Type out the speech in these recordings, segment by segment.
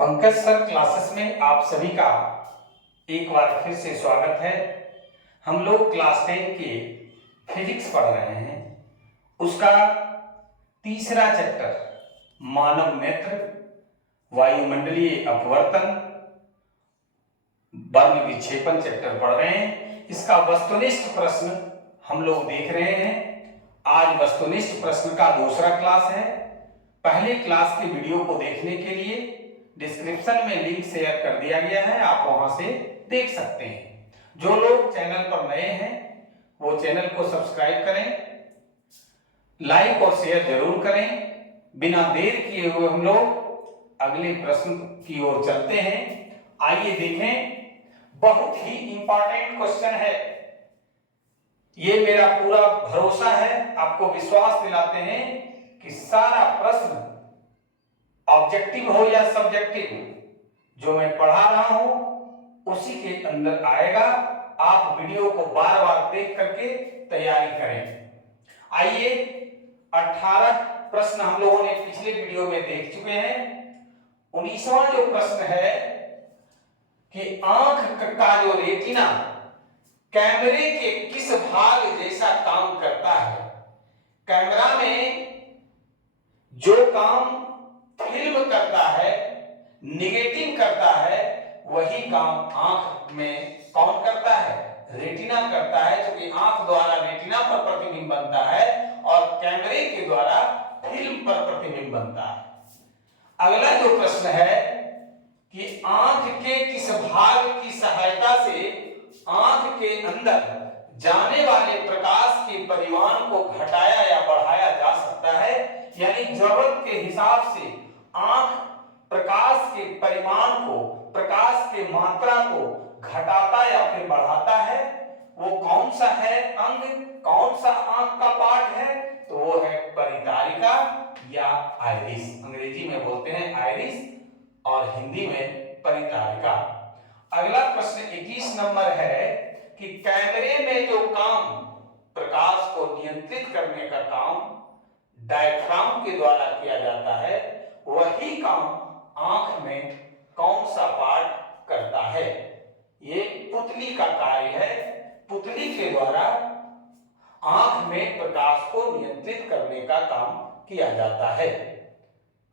Pankaj sir classes में आप सभी का एक बार फिर से स्वागत है। हम लोग क्लास 10 के फिजिक्स पढ़ रहे हैं। उसका तीसरा चैप्टर मानव नेत्र, वायुमंडलीय अपवर्तन, वर्ग विक्षेपण चैप्टर पढ़ रहे हैं। इसका वस्तुनिष्ठ प्रश्न हम लोग देख रहे हैं। आज वस्तुनिष्ठ प्रश्न का दूसरा क्लास है। पहले क्लास के वीडियो को देखने के लिए डिस्क्रिप्शन में लिंक शेयर कर दिया गया है, आप वहां से देख सकते हैं। जो लोग चैनल पर नए हैं वो चैनल को सब्सक्राइब करें, लाइक और शेयर जरूर करें। बिना देर किए हुए हम लोग अगले प्रश्न की ओर चलते हैं। आइए देखें, बहुत ही इंपॉर्टेंट क्वेश्चन है। ये मेरा पूरा भरोसा है, आपको विश्वास दिलाते हैं कि सारा प्रश्न ऑब्जेक्टिव हो या सब्जेक्टिव, जो मैं पढ़ा रहा हूं उसी के अंदर आएगा। आप वीडियो को बार बार देख करके तैयारी करें। आइए, 18 प्रश्न हम लोगों ने पिछले वीडियो में देख चुके हैं। 19वां जो प्रश्न है कि आंख का जो रेटिना कैमरे के किस भाग जैसा काम करता है। कैमरा में जो काम फिल्म करता है, निगेटिव करता है, वही काम आंख में कौन करता है? रेटिना करता है, क्योंकि आंख द्वारा रेटिना पर प्रतिबिंब बनता है और कैमरे के द्वारा फिल्म पर प्रतिबिंब बनता है। अगला जो प्रश्न है कि आंख के किस भाग की सहायता से आंख के अंदर जाने वाले प्रकाश के परिमाण को घटाया या बढ़ाया जा सकता है। यानी जरूरत के हिसाब से आंख प्रकाश के परिमाण को, प्रकाश के मात्रा को घटाता या फिर बढ़ाता है। वो कौन सा है अंग, कौन सा आंख का पार्ट है? तो वो है परितारिका या आइरिस। अंग्रेजी में बोलते हैं आइरिस और हिंदी में परितारिका। अगला प्रश्न 21 नंबर है कि कैमरे में जो काम, प्रकाश को नियंत्रित करने का काम डायफ्राम के द्वारा किया जाता है, वही काम आंख में कौन सा पार्ट करता है? ये पुतली का कार्य है। पुतली के द्वारा आंख में प्रकाश को नियंत्रित करने का काम किया जाता है।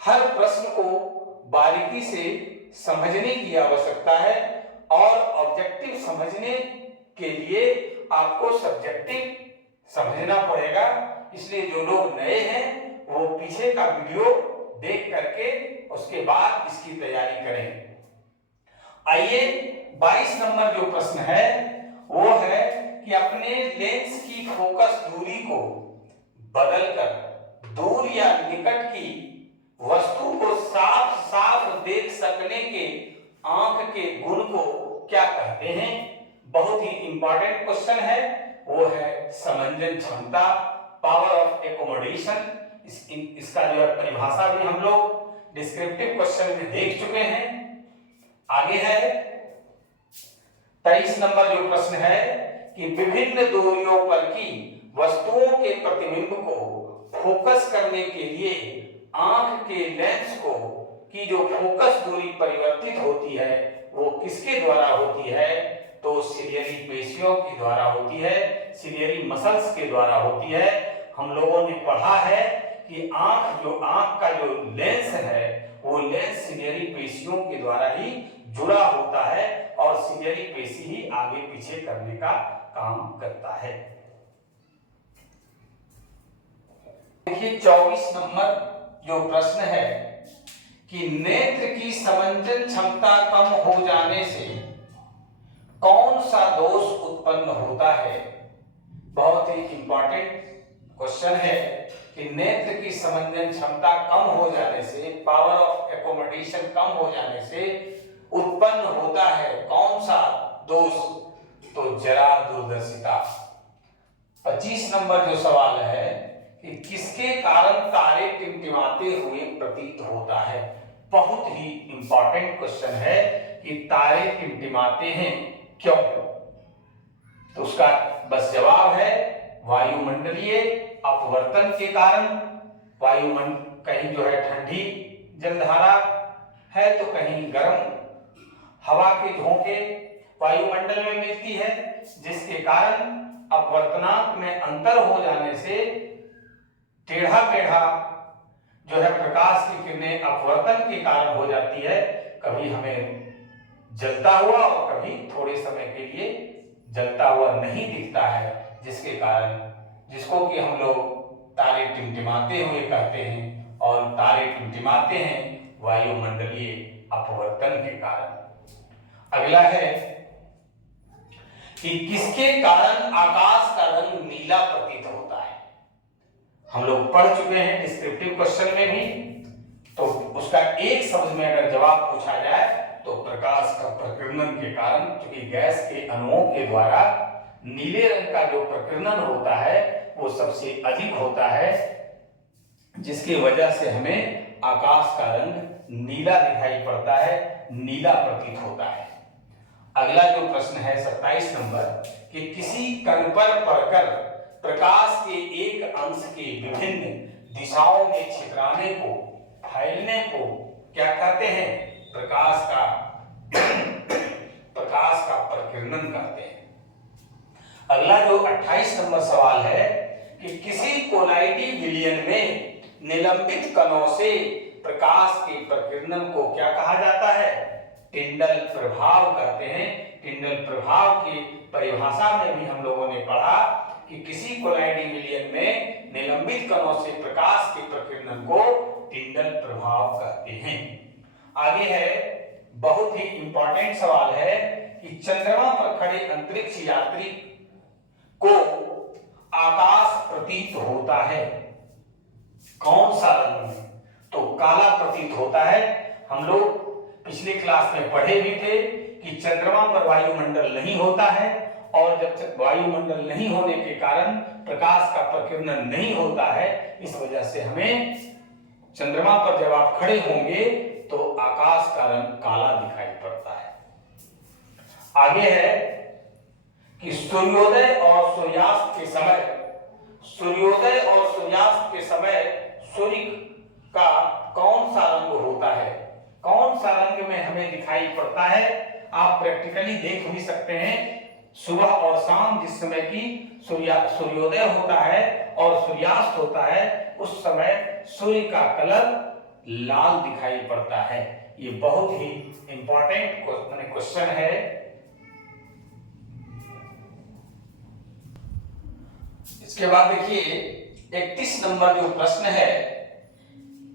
हर प्रश्न को बारीकी से समझने की आवश्यकता है और ऑब्जेक्टिव समझने के लिए आपको सब्जेक्टिव समझना पड़ेगा। इसलिए जो लोग नए हैं वो पीछे का वीडियो देख करके उसके बाद इसकी तैयारी करें। आइए, 22 नंबर जो प्रश्न है वो है कि अपने लेंस की फोकस दूरी को बदलकर दूर या निकट की वस्तु को साफ साफ देख सकने के आंख के गुण को क्या कहते हैं? बहुत ही इंपॉर्टेंट क्वेश्चन है। वो है समंजन क्षमता, पावर ऑफ एकोमोडेशन। इसका जो है परिभाषा भी हम लोग डिस्क्रिप्टिव क्वेश्चन में देख चुके हैं। आगे है 23 नंबर जो प्रश्न है कि विभिन्न दूरियों पर की वस्तुओं के प्रतिबिंब को फोकस करने के लिए आंख के लेंस को की जो फोकस दूरी परिवर्तित होती है वो किसके द्वारा होती है? तो सिलियरी पेशियों के द्वारा होती है, सिलियरी मसल्स के द्वारा होती है। हम लोगों ने पढ़ा है कि आंख का जो लेंस है वो लेंस सिलियरी पेशियों के द्वारा ही जुड़ा होता है और सिलियरी पेशी ही आगे पीछे करने का काम करता है। देखिए 24 नंबर जो प्रश्न है कि नेत्र की समंजन क्षमता कम हो जाने से कौन सा दोष उत्पन्न होता है? बहुत ही इंपॉर्टेंट क्वेश्चन है कि नेत्र की समंजन क्षमता कम हो जाने से, पावर ऑफ एकोमोडेशन कम हो जाने से उत्पन्न होता है कौन सा दोष? तो जरा दूरदर्शिता। 25 नंबर जो सवाल है कि किसके कारण तारे टिमटिमाते हुए प्रतीत होता है? बहुत ही इंपॉर्टेंट क्वेश्चन है कि तारे टिमटिमाते हैं क्यों? तो उसका बस जवाब है वायुमंडलीय अपवर्तन के कारण। कहीं जो है ठंडी जलधारा है तो कहीं गर्म हवा के झोंके वायुमंडल में मिलती है, जिसके कारण अपवर्तनांक में अंतर हो जाने से टेढ़ा मेढ़ा जो है प्रकाश की किरणें अपवर्तन के कारण हो जाती है। कभी हमें जलता हुआ और कभी थोड़े समय के लिए जलता हुआ नहीं दिखता है, जिसके कारण जिसको कि हम लोग तारे टिमटिमाते हुए कहते हैं, और तारे टिमटिमाते हैं वायुमंडलीय अपवर्तन के कारण। अगला है कि किसके कारण आकाश का रंग नीला प्रतीत होता है। हम लोग पढ़ चुके हैं डिस्क्रिप्टिव क्वेश्चन में भी, तो उसका एक शब्द में अगर जवाब पूछा जाए तो प्रकाश का प्रकीर्णन के कारण, क्योंकि गैस के अणुओं के द्वारा नीले रंग का जो प्रकीर्णन होता है वो सबसे अधिक होता है, जिसकी वजह से हमें आकाश का रंग नीला दिखाई पड़ता है, नीला प्रतीत होता है। अगला जो प्रश्न है 27 नंबर, कि किसी कण पर पड़कर प्रकाश के एक अंश के विभिन्न दिशाओं में छितराने को, फैलने को क्या कहते हैं? प्रकाश का प्रकीर्णन कहते हैं। अगला जो 28 नंबर सवाल है कि किसी कोलाइडी विलयन में निलंबित कणों से प्रकाश के प्रकीर्णन को क्या कहा जाता है? टिंडल प्रभाव कहते हैं। टिंडल प्रभाव की परिभाषा में भी हम लोगों ने पढ़ा कि किसी कोलाइडी विलयन में निलंबित कणों से प्रकाश के प्रकीर्णन को टिंडल प्रभाव कहते हैं। आगे है, बहुत ही इंपॉर्टेंट सवाल है कि चंद्रमा पर खड़े अंतरिक्ष यात्री को आकाश प्रतीत होता है कौन सा रंग में? तो काला प्रतीत होता है। हम लोग पिछले क्लास में पढ़े भी थे कि चंद्रमा पर वायुमंडल नहीं होता है, और जब वायुमंडल नहीं होने के कारण प्रकाश का प्रकीर्णन नहीं होता है, इस वजह से हमें चंद्रमा पर जब आप खड़े होंगे तो आकाश का रंग काला दिखाई पड़ता है। आगे है कि सूर्योदय और सूर्यास्त के समय, सूर्योदय और सूर्यास्त के समय सूर्य का कौन सा रंग होता है? कौन सा रंग में हमें दिखाई पड़ता है? आप प्रैक्टिकली देख भी सकते हैं। सुबह और शाम जिस समय की सूर्योदय होता है और सूर्यास्त होता है, उस समय सूर्य का कलर लाल दिखाई पड़ता है। ये बहुत ही इंपॉर्टेंट क्वेश्चन है। इसके बाद देखिए 31 नंबर जो प्रश्न है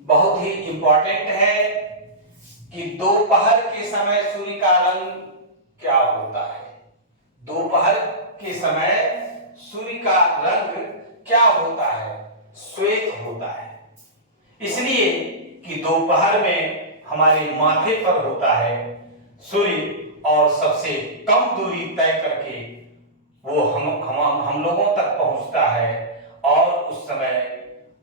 बहुत ही इंपॉर्टेंट है कि दोपहर के समय सूर्य का रंग क्या होता है? दोपहर के समय सूर्य का रंग क्या होता है? श्वेत होता है। इसलिए कि दोपहर में हमारे माथे पर होता है सूर्य, और सबसे कम दूरी तय करके वो हम लोगों तक पहुंचता है, और उस समय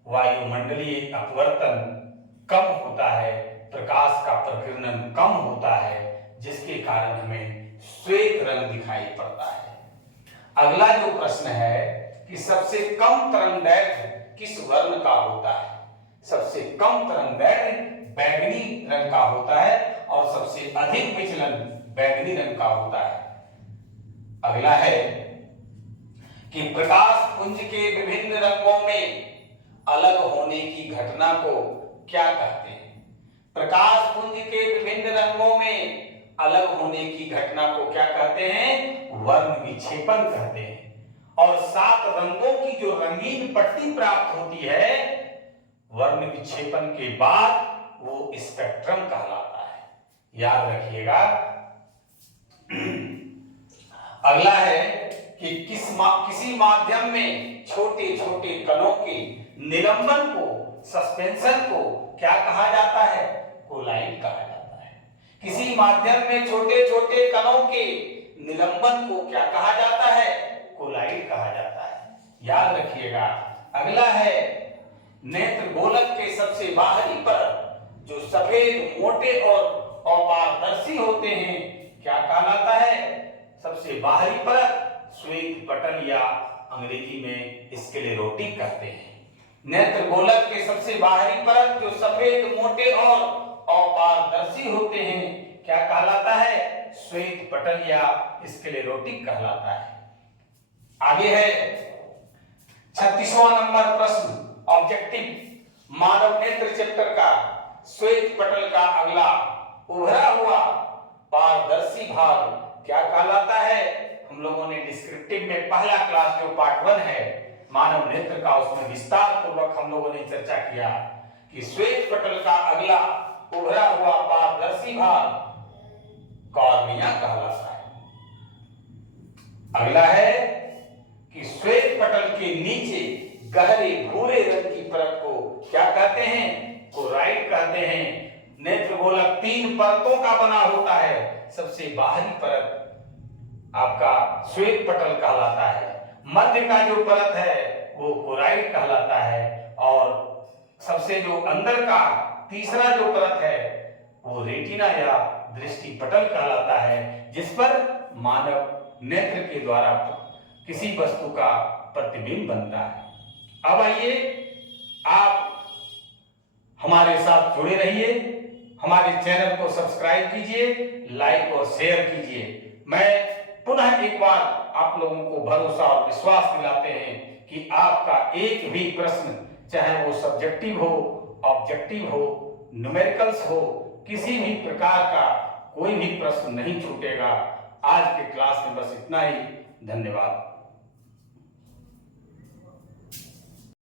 वायुमंडलीय अपवर्तन कम होता है, प्रकाश का प्रकीर्णन कम होता है, जिसके कारण हमें श्वेत रंग दिखाई पड़ता है। अगला जो प्रश्न है कि सबसे कम तरंगदैर्घ्य किस वर्ण का होता है? सबसे कम तरंगदैर्घ्य बैंगनी रंग का होता है, और सबसे अधिक विचलन बैंगनी रंग का होता है। अगला है कि प्रकाश पुंज के विभिन्न रंगों में अलग होने की घटना को क्या कहते हैं? प्रकाश पुंज के विभिन्न रंगों में अलग होने की घटना को क्या कहते हैं? वर्ण विक्षेपण कहते हैं। और 7 रंगों की जो रंगीन पट्टी प्राप्त होती है वर्ण विक्षेपण के बाद, वो स्पेक्ट्रम कहलाता है। याद रखिएगा। अगला है कि किसी माध्यम में छोटे छोटे कणों के निलंबन को, सस्पेंशन को क्या कहा जाता है? कोलाइड कहा जाता है। किसी माध्यम में छोटे छोटे कणों के निलंबन को क्या कहा जाता है? कोलाइड कहा जाता है। याद रखिएगा। अगला है नेत्र गोलक के सबसे बाहरी परत जो सफेद, मोटे और अपारदर्शी होते हैं, क्या कहलाता है? सबसे बाहरी परत श्वेत पटल या अंग्रेजी में स्क्लेरोटिक कहते हैं। नेत्र गोलक के सबसे बाहरी परत जो सफेद, मोटे और और पारदर्शी होते हैं क्या कहलाता है? श्वेत पटल या स्क्लेरोटिक कहलाता है। आगे है 36वां नंबर प्रश्न ऑब्जेक्टिव मानव नेत्र चैप्टर का श्वेत पटल का अगला उभरा हुआ पारदर्शी भाग क्या कहलाता है? हम लोगों ने डिस्क्रिप्टिव में पहला क्लास जो पार्ट 1 है मानव नेत्र का, उसमें विस्तार पूर्वक हम लोगों ने चर्चा किया कि श्वेत पटल का अगला उभरा हुआ पारदर्शी भाग कॉर्निया कहलाता है। अगला है कि श्वेत पटल के नीचे गहरे भूरे रंग की परत को क्या कहते हैं? कोराइड कहते हैं। नेत्र गोलक 3 परतों का बना होता है। सबसे बाहरी परत आपका श्वेत पटल कहलाता है, मध्य का जो परत है वो कोराइड कहलाता है, और सबसे जो अंदर का तीसरा जो परत है वो रेटिना या दृष्टि पटल कहलाता है, जिस पर मानव नेत्र के द्वारा किसी वस्तु का प्रतिबिंब बनता है। अब आइए आप हमारे साथ जुड़े रहिए, हमारे चैनल को सब्सक्राइब कीजिए, लाइक और शेयर कीजिए। मैं पुनः एक बार आप लोगों को भरोसा और विश्वास दिलाते हैं कि आपका एक भी प्रश्न, चाहे वो सब्जेक्टिव हो, ऑब्जेक्टिव हो, न्यूमेरिकल्स हो, किसी भी प्रकार का कोई भी प्रश्न नहीं छूटेगा। आज के क्लास में बस इतना ही। धन्यवाद।